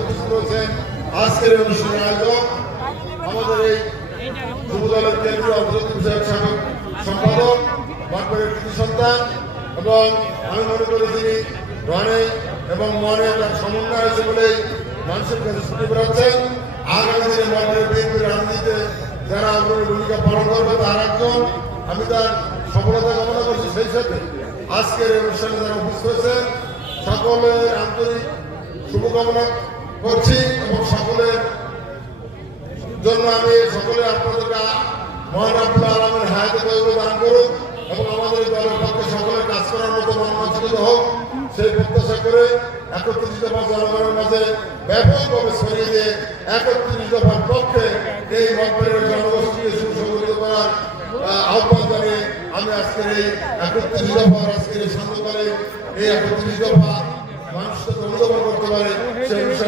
উপস্থিত রয়েছেন আজকের অনুষ্ঠানের আয়োজক আমাদের এই যুব দলের কেন্দ্রীয় অন্তর্গত বিষয়ক সাবেক সম্পাদক বাঁকুড়ের কৃতি সন্তান এবং আমি মনে করি তিনি রনে এবং মনে তার সমন্বয় হয়েছে বলেই মানুষের কাছে ছুটি বেড়াচ্ছেন। আগামী দিনে মন্ডলের বিএনপির রাজনীতিতে যারা অগ্রণী ভূমিকা পালন করবে তার শুভকামনা। করছি এবং সকলের জন্য আমি সকলে আপনাদেরকে মহান হায়াতে দৌড় দান করুন এবং আমাদের দলের পক্ষে সকলের কাজ করার মতো মনোমাঞ্চিত হোক, সেই প্রত্যাশা করে একত্রিশ দফা জনগণের মাঝে ব্যাপকভাবে ছড়িয়ে দিয়ে একত্রিশ দফার পক্ষে এই মতবাড়ির জনগোষ্ঠীকে সুসংগঠিত করার আহ্বান জানিয়ে আমি আজকের এই একত্রিশ দফার আজকের এই শান্তকালে এই একত্রিশ দফা মানুষকে অনুধাবন করতে পারে। সেই বিষয়ে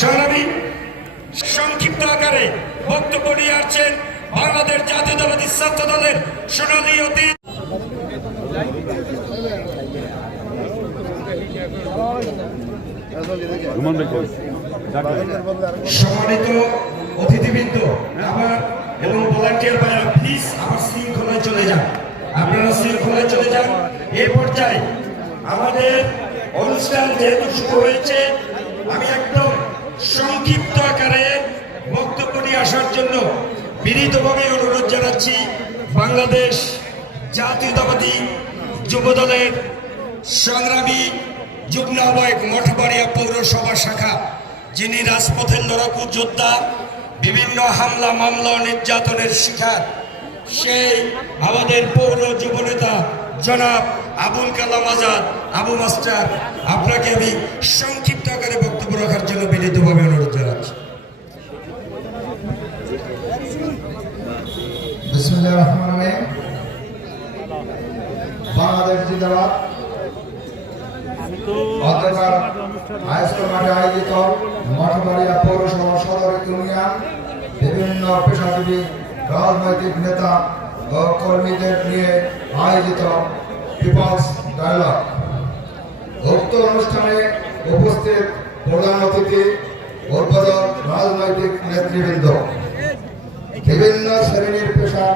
সংগ্রামী সংক্ষিপ্ত আকারে বক্তব্য নিয়ে আসছেন বাংলাদেশ জাতীয়তাবাদী ছাত্র দলের সম্মানিত অতিথিবৃন্দ, আমার এবং ভলান্টিয়ার প্লিজ আমার শৃঙ্খলায় চলে যান। আপনারা শৃঙ্খলায় চলে যান। এ পর্যায়ে আমাদের অনুষ্ঠান যেহেতু শুরু হয়েছে আমি একদম সংক্ষিপ্ত আকারে বক্তব্য নিয়ে আসার জন্য বিনীতভাবে অনুরোধ জানাচ্ছি বাংলাদেশ জাতীয়তাবাদী যুবদলের সংগ্রামী যুগ্ম মঠবাড়িয়া পৌরসভা শাখা, যিনি রাজপথের লড়াকু যোদ্ধা, বিভিন্ন হামলা, মামলা, নির্যাতনের শিকার, সেই আমাদের পৌর যুবনেতা জনাব আবুল কালাম আজাদ। আবু মাস্টার, আপনাকে আমি বক্তব্য রাখার জন্য বিনীতভাবে অনুরোধ জানাচ্ছি। বাংলাদেশ জিন্দাবাদ। অন্ধকার হাইস্কুল মাঠে আয়োজিত মঠবাড়িয়া পৌরসভা সদর ইউনিয়ন, বিভিন্ন পেশাজীবী, রাজনৈতিক নেতা ও কর্মীদের নিয়ে আয়োজিত পিপলস ডায়ালগ। উক্ত অনুষ্ঠানে উপস্থিত প্রধান অতিথি রাজনৈতিক নেতৃবৃন্দ বিভিন্ন শ্রেণির পেশার